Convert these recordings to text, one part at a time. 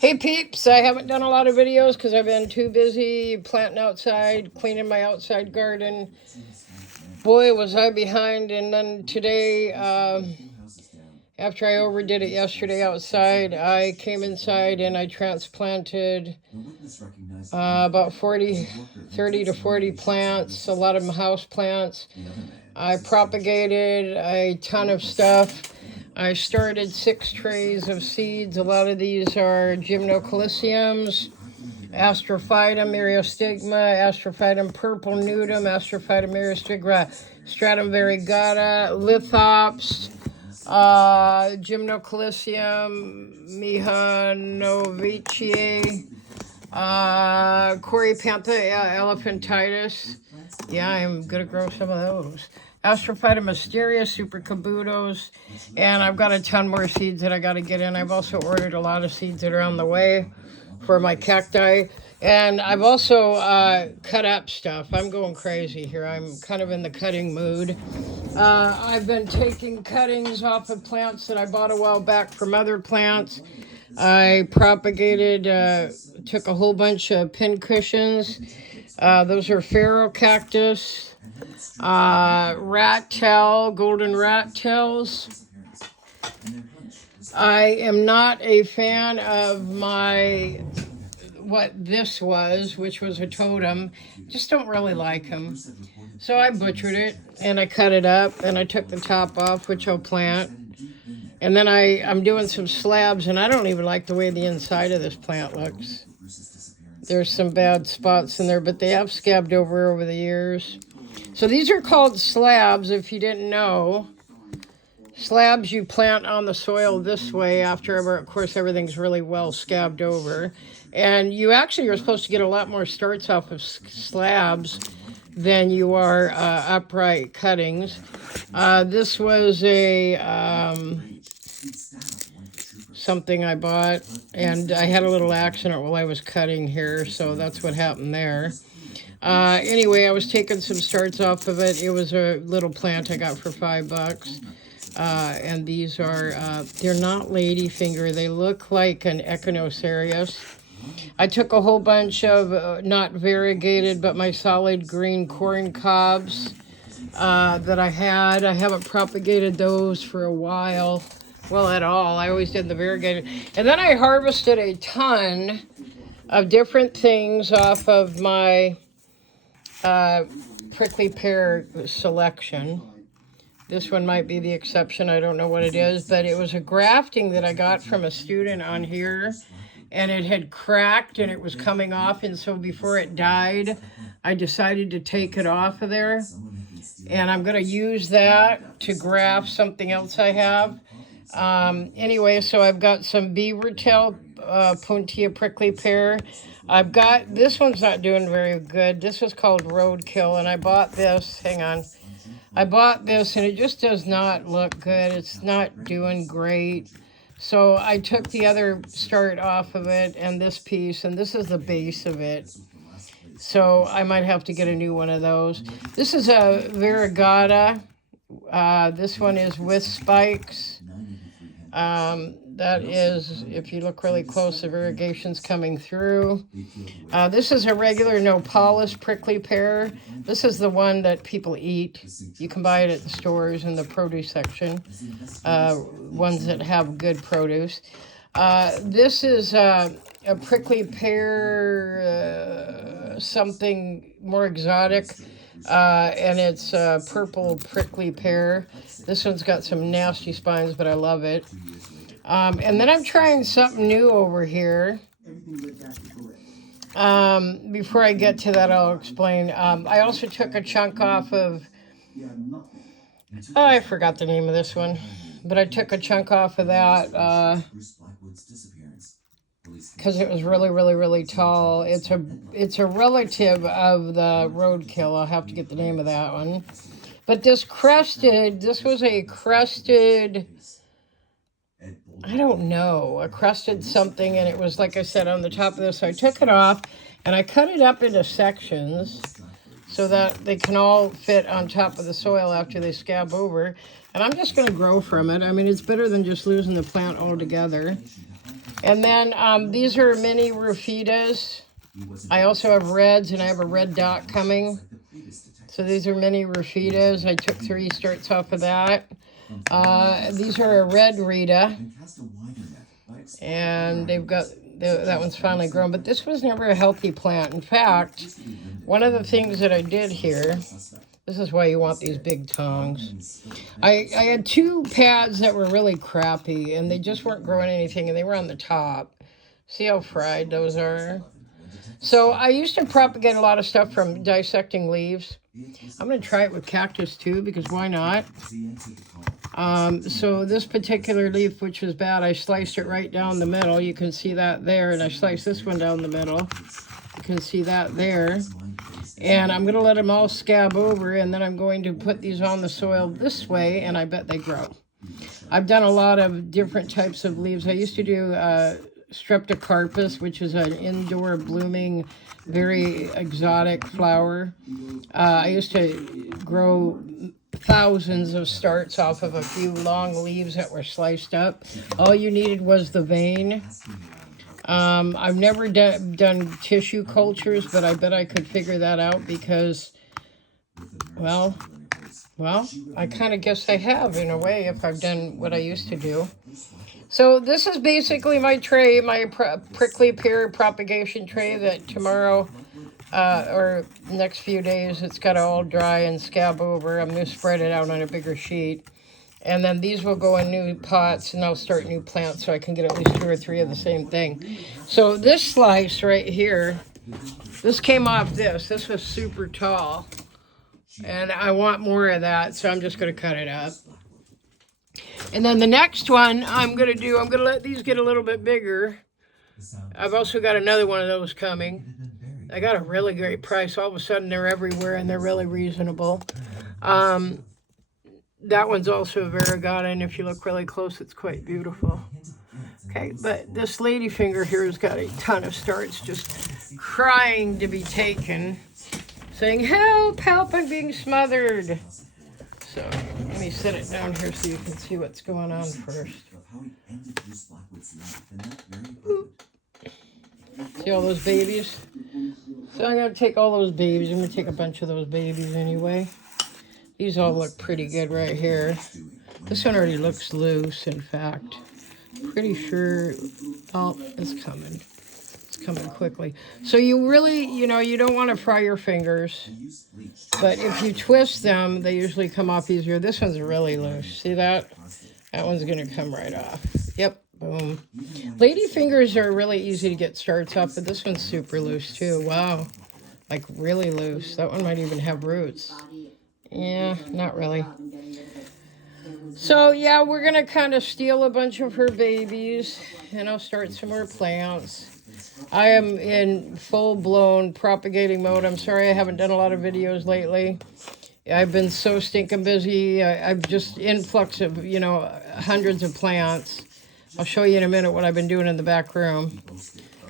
Hey peeps, I haven't done a lot of videos because I've been too busy planting outside, cleaning my outside garden. Boy, was I behind. And then today, after I overdid it yesterday outside, I came inside and I transplanted about 30 to 40 plants, a lot of them house plants. I propagated a ton of stuff. I started 6 trays of seeds. A lot of these are gymnocalyciums, Astrophytum myriostigma, Astrophytum purple nudum, Astrophytum myriostigma, Stratum variegata, Lithops, Gymnocalycium, Mihanoviceae, Corypantha elephantitis. Yeah, I'm going to grow some of those. Astrophyta mysteria, super cabutos, and I've got a ton more seeds that I got to get in. I've also ordered a lot of seeds that are on the way for my cacti. And I've also cut up stuff. I'm going crazy here. I'm kind of in the cutting mood. I've been taking cuttings off of plants that I bought a while back from other plants. I propagated, took a whole bunch of pin cushions. Those are pharaoh cactus, rat tail, golden rat tails. I am not a fan of what this was, which was a totem. Just don't really like them. So I butchered it and I cut it up and I took the top off, which I'll plant. And then I'm doing some slabs, and I don't even like the way the inside of this plant looks. There's some bad spots in there, but they have scabbed over the years. So these are called slabs, if you didn't know. Slabs you plant on the soil this way after, of course, everything's really well scabbed over. And you actually are supposed to get a lot more starts off of slabs than you are upright cuttings. This was a something I bought, and I had a little accident while I was cutting here, so that's what happened there. Anyway, I was taking some starts off of it. It was a little plant I got for $5. And these are, they're not ladyfinger. They look like an echinocereus. I took a whole bunch of not variegated, but my solid green corn cobs that I had. I haven't propagated those for a while. Well, at all. I always did the variegated. And then I harvested a ton of different things off of my prickly pear selection. This one might be the exception. I don't know what it is, but it was a grafting that I got from a student on here, and it had cracked and it was coming off. And so before it died, I decided to take it off of there. And I'm going to use that to graft something else I have. Anyway, so I've got some beaver tail OPUNTIA prickly pear. I've got, this one's not doing very good. This was called roadkill, and I bought this. Hang on. I bought this, and it just does not look good. It's not doing great. So I took the other start off of it and this piece, and this is the base of it. So I might have to get a new one of those. This is a variegata. This one is with spikes. That is, if you look really close, the variegation's coming through. This is a regular no polish prickly pear. This is the one that people eat. You can buy it at the stores in the produce section, ones that have good produce. This is a prickly pear, something more exotic, and it's purple prickly pear. This one's got some nasty spines, but I love it. And then I'm trying something new over here. Before I get to that, I'll explain. I also took a chunk off of, I forgot the name of this one, but I took a chunk off of that because it was really, really, really tall. It's a relative of the roadkill. I'll have to get the name of that one. But this was a crusted, I don't know, a crusted something, and it was, like I said, on the top of this. So I took it off, and I cut it up into sections so that they can all fit on top of the soil after they scab over. And I'm just going to grow from it. I mean, it's better than just losing the plant altogether. And then these are mini Rufitas. I also have reds, and I have a red dot coming. So these are mini Rufitas. I took 3 starts off of that. These are a red Rita. And they've got, that one's finally grown. But this was never a healthy plant. In fact, one of the things that I did here, this is why you want these big tongs. I had 2 pads that were really crappy, and they just weren't growing anything, and they were on the top. See how fried those are? So I used to propagate a lot of stuff from dissecting leaves. I'm going to try it with cactus too, because why not? So this particular leaf, which was bad, I sliced it right down the middle. You can see that there. And I sliced this one down the middle. You can see that there. And I'm going to let them all scab over, and then I'm going to put these on the soil this way, and I bet they grow. I've done a lot of different types of leaves. I used to do streptocarpus, which is an indoor blooming, very exotic flower. I used to grow thousands of starts off of a few long leaves that were sliced up. All you needed was the vein. I've never done tissue cultures, but I bet I could figure that out because, well, I kind of guess I have in a way if I've done what I used to do. So this is basically my tray, my prickly pear propagation tray that tomorrow or next few days it's got to all dry and scab over. I'm going to spread it out on a bigger sheet. And then these will go in new pots, and I'll start new plants so I can get at least 2 or 3 of the same thing. So this slice right here, this came off this. This was super tall. And I want more of that, so I'm just going to cut it up. And then the next one I'm going to let these get a little bit bigger. I've also got another one of those coming. I got a really great price. All of a sudden, they're everywhere, and they're really reasonable. That one's also a variegata, and if you look really close, it's quite beautiful. Okay, but this ladyfinger here has got a ton of starts just crying to be taken, saying, help, help, I'm being smothered. So let me set it down here so you can see what's going on first. Oop. See all those babies? So I'm going to take all those babies. I'm going to take a bunch of those babies anyway. These all look pretty good right here. This one already looks loose, in fact. Pretty sure, oh, it's coming. It's coming quickly. So you really, you don't want to fry your fingers. But if you twist them, they usually come off easier. This one's really loose. See that? That one's going to come right off. Yep, boom. Lady fingers are really easy to get starts off, but this one's super loose too. Wow. Like really loose. That one might even have roots. Yeah, not really. So, yeah, we're going to kind of steal a bunch of her babies, and I'll start some more plants. I am in full-blown propagating mode. I'm sorry I haven't done a lot of videos lately. I've been so stinking busy. I've just influx of, hundreds of plants. I'll show you in a minute what I've been doing in the back room.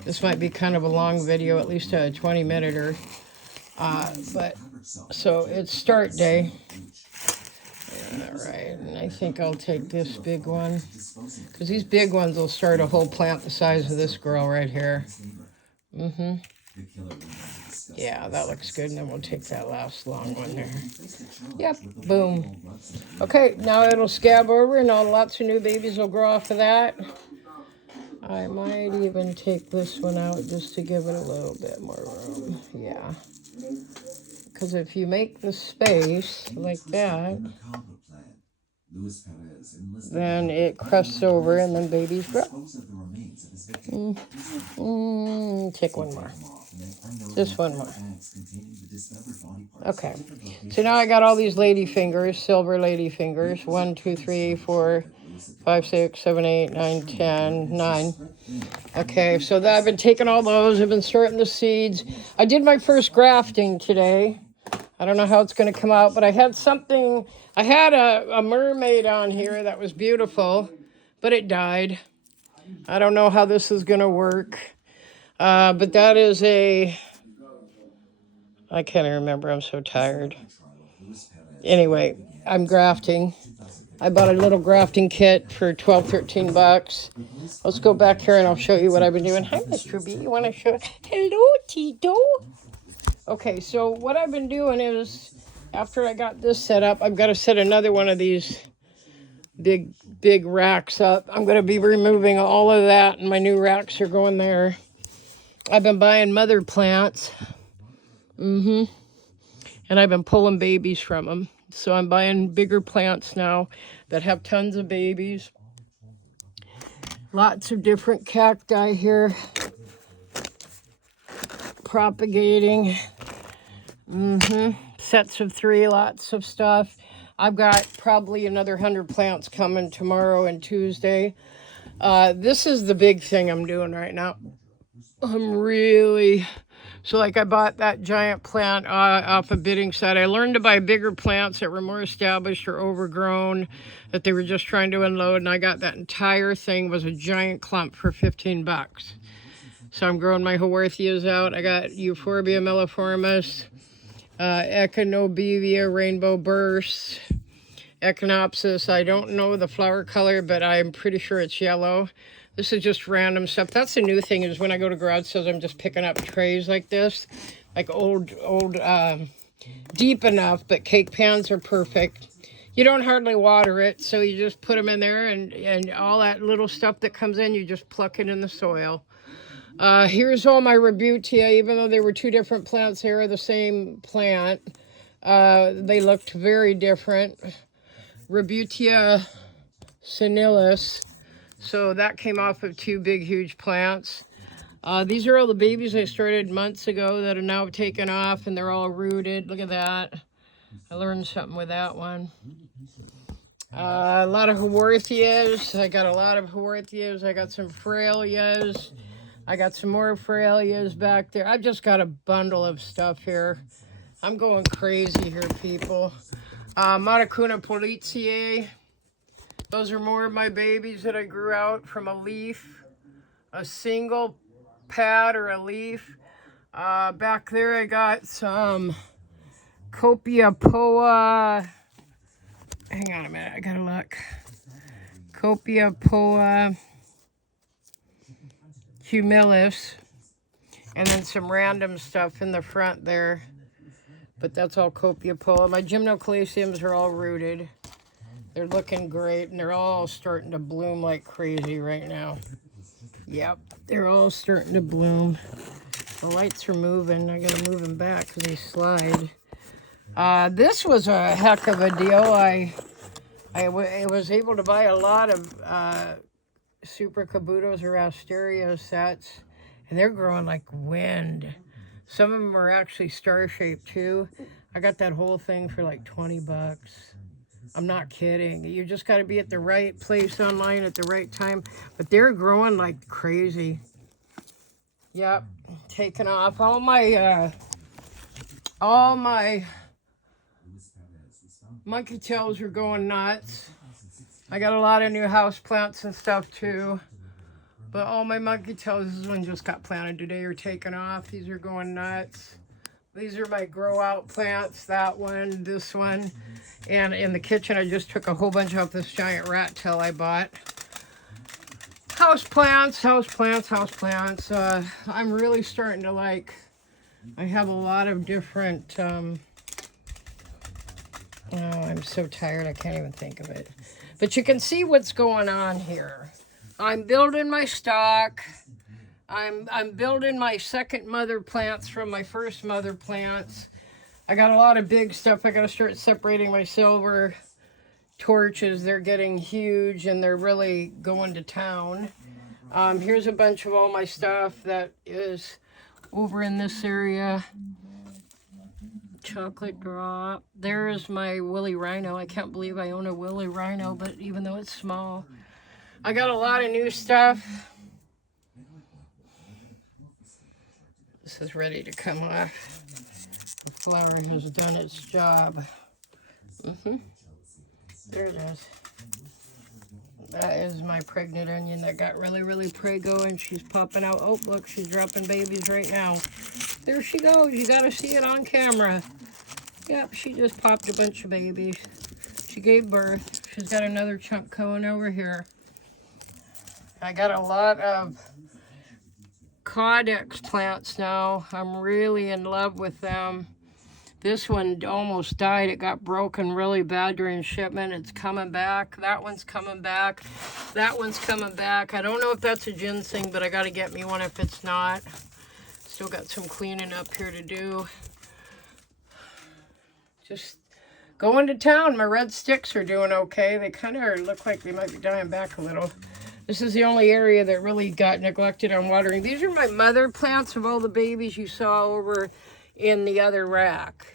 This might be kind of a long video, at least a 20-minute-er. But so it's start day. All right, and I think I'll take this big one because these big ones will start a whole plant the size of this girl right here. Yeah, that looks good, and then we'll take that last long one there. Yep, boom. Okay, now it'll scab over, and lots of new babies will grow off of that. I might even take this one out just to give it a little bit more room. Yeah. Because if you make the space like that, then it crusts over and then babies grow. Take one more. Just one more. Okay. So now I got all these lady fingers, silver lady fingers. 1, 2, 3, 4, 5, 6, 7, 8, 9, 10, 9. Okay, so I've been taking all those. I've been starting the seeds. I did my first grafting today. I don't know how it's going to come out, but I had something. I had a mermaid on here that was beautiful, but it died. I don't know how this is going to work. But that is I can't even remember. I'm so tired. Anyway, I'm grafting. I bought a little grafting kit for 12, 13 bucks. Let's go back here and I'll show you what I've been doing. Hi, Mr. B. You want to show? Hello, Tito. Okay, so what I've been doing is, after I got this set up, I've got to set another one of these big racks up. I'm going to be removing all of that, and my new racks are going there. I've been buying mother plants. And I've been pulling babies from them. So I'm buying bigger plants now that have tons of babies. Lots of different cacti here. Propagating. Sets of 3, lots of stuff. I've got probably another 100 plants coming tomorrow and Tuesday. This is the big thing I'm doing right now. So like I bought that giant plant off a bidding site. I learned to buy bigger plants that were more established or overgrown, that they were just trying to unload. And I got that entire thing, was a giant clump for 15 bucks. So I'm growing my Haworthias out. I got Euphorbia milliformis, Echinobevia rainbow bursts, Echinopsis. I don't know the flower color, but I'm pretty sure it's yellow. This is just random stuff. That's the new thing, is when I go to garage sales, I'm just picking up trays like this, like old, deep enough, but cake pans are perfect. You don't hardly water it, so you just put them in there, and all that little stuff that comes in, you just pluck it in the soil. Here's all my Rebutia. Even though they were 2 different plants, they are the same plant. They looked very different. Rebutia senilis. So that came off of 2 big, huge plants. These are all the babies I started months ago that are now taken off, and they're all rooted. Look at that. I learned something with that one. A lot of Haworthias. I got a lot of Haworthias. I got some Fralias. I got some more Fralias back there. I've just got a bundle of stuff here. I'm going crazy here, people. Matacuna polizia. Those are more of my babies that I grew out from a leaf, a single pad or a leaf. Back there I got some Copiapoa. Hang on a minute, I gotta look. Copiapoa humilis. And then some random stuff in the front there. But that's all Copiapoa. My gymnoclasiums are all rooted. They're looking great, and they're all starting to bloom like crazy right now. Yep, they're all starting to bloom. The lights are moving. I gotta move them back because they slide. This was a heck of a deal. I was able to buy a lot of Super Kabutos or Asteria sets, and they're growing like wind. Some of them are actually star-shaped too. I got that whole thing for like 20 bucks. I'm not kidding. You just got to be at the right place online at the right time. But they're growing like crazy. Yep, taking off. All my monkey tails are going nuts. I got a lot of new house plants and stuff too. But all my monkey tails, this one just got planted today, are taking off. These are going nuts. These are my grow out plants, that one, this one. And in the kitchen, I just took a whole bunch off this giant rat tail I bought. House plants. I'm really starting to like, I have a lot of different, oh, I'm so tired, I can't even think of it. But you can see what's going on here. I'm building my stock. I'm building my second mother plants from my first mother plants. I got a lot of big stuff. I got to start separating my silver torches. They're getting huge and they're really going to town. Here's a bunch of all my stuff that is over in this area. Chocolate drop. There is my woolly rhino. I can't believe I own a woolly rhino, but even though it's small. I got a lot of new stuff. This is ready to come off. The flower has done its job. There it is. That is my pregnant onion that got really prego, and she's popping out. Oh, look, she's dropping babies right now. There she goes. You got to see it on camera. Yep, she just popped a bunch of babies. She gave birth. she's got another chunk coming over here. I got a lot of Caudex plants now. I'm really in love with them. This one almost died. It got broken really bad during shipment. It's coming back. That one's coming back. That one's coming back. I don't know if that's a ginseng, but I got to get me one if it's not. Still got some cleaning up here to do. Just going to town. My red sticks are doing okay. They kind of look like they might be dying back a little. This is the only area that really got neglected on watering. These are my mother plants of all the babies you saw over in the other rack.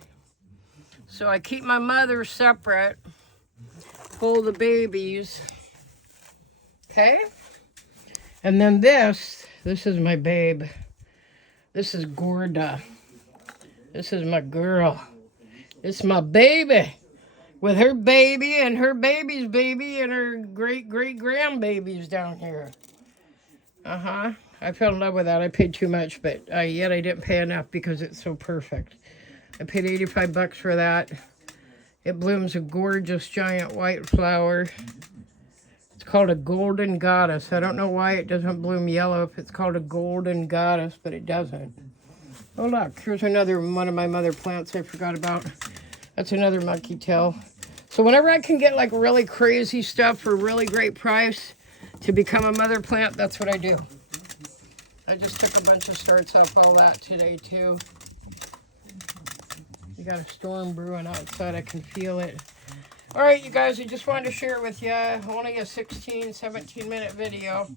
So I keep my mother separate, pull the babies, okay? And then this is my babe. This is Gorda. This is my girl. It's my baby with her baby and her baby's baby and her great-great-grandbabies down here. I fell in love with that. I paid too much, but yet I didn't pay enough because it's so perfect. I paid 85 bucks for that. It blooms a gorgeous giant white flower. It's called a golden goddess. I don't know why it doesn't bloom yellow if it's called a golden goddess, but it doesn't. Oh look, here's another one of my mother plants I forgot about. That's another monkey tail. So whenever I can get like really crazy stuff for a really great price to become a mother plant, that's what I do. I just took a bunch of starts off all that today too. We got a storm brewing outside. I can feel it. All right, you guys, I just wanted to share with you. Only a 16, 17-minute video.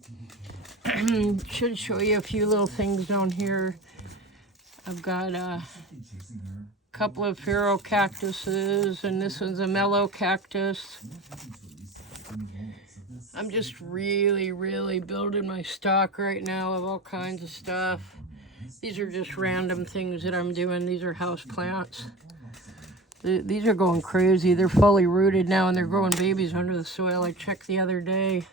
Should show you a few little things down here. I've got a couple of pharaoh cactuses, and this one's a mellow cactus. I'm just really building my stock right now of all kinds of stuff. These are just random things that I'm doing. These are house plants. These are going crazy. They're fully rooted now and they're growing babies under the soil. I checked the other day.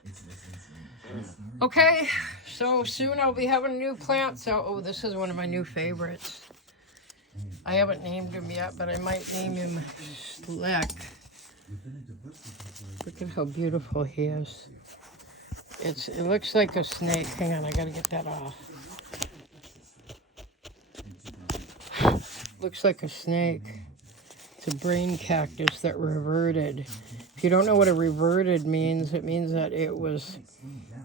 Okay, so soon I'll be having new plants out. Oh, this is one of my new favorites. I haven't named him yet, but I might name him Slick. Look at how beautiful he is. It looks like a snake. Hang on, I gotta get that off. Looks like a snake. It's a brain cactus that reverted. If you don't know what a reverted means, it means that it was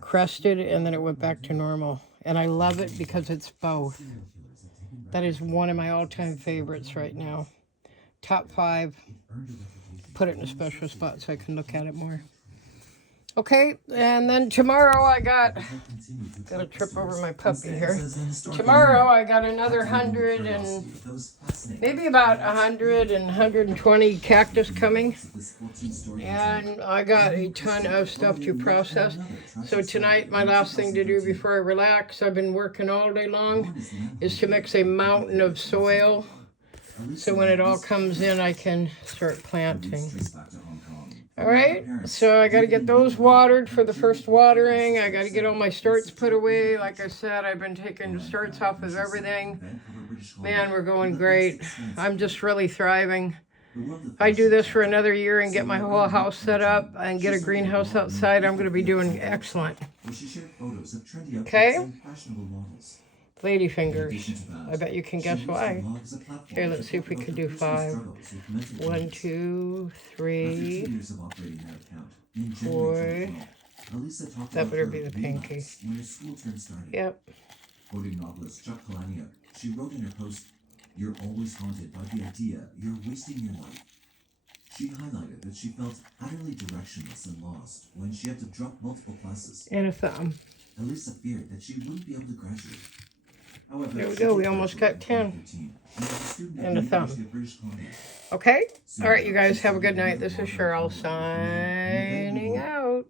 crested and then it went back to normal. And I love it because it's both. That is one of my all-time favorites right now. Top 5. Put it in a special spot so I can look at it more. Okay, and then tomorrow I got to trip over my puppy here. Tomorrow I got another 100 and maybe about 100 and 120 cactus coming. And I got a ton of stuff to process. So tonight, my last thing to do before I relax, I've been working all day long, is to mix a mountain of soil. So when it all comes in, I can start planting. All right, so I got to get those watered for the first watering. I got to get all my starts put away. Like I said, I've been taking the starts off of everything. Man, we're going great. I'm just really thriving. If I do this for another year and get my whole house set up and get a greenhouse outside, I'm going to be doing excellent. Okay? Lady fingers. I bet you can guess why. Okay, let's see if we can do 5. 1, 2, 3, 4. That better be the pinky. Yep. Quoting novelist Chuck Palahniuk, she wrote in her post, "You're always haunted by the idea you're wasting your life." She highlighted that she felt utterly directionless and lost when she had to drop multiple classes. And a thumb. Elisa feared that she wouldn't be able to graduate. However, there we go. We almost got 10. And a thumb. Okay? All right, you guys have a good night. This is Cheryl signing out.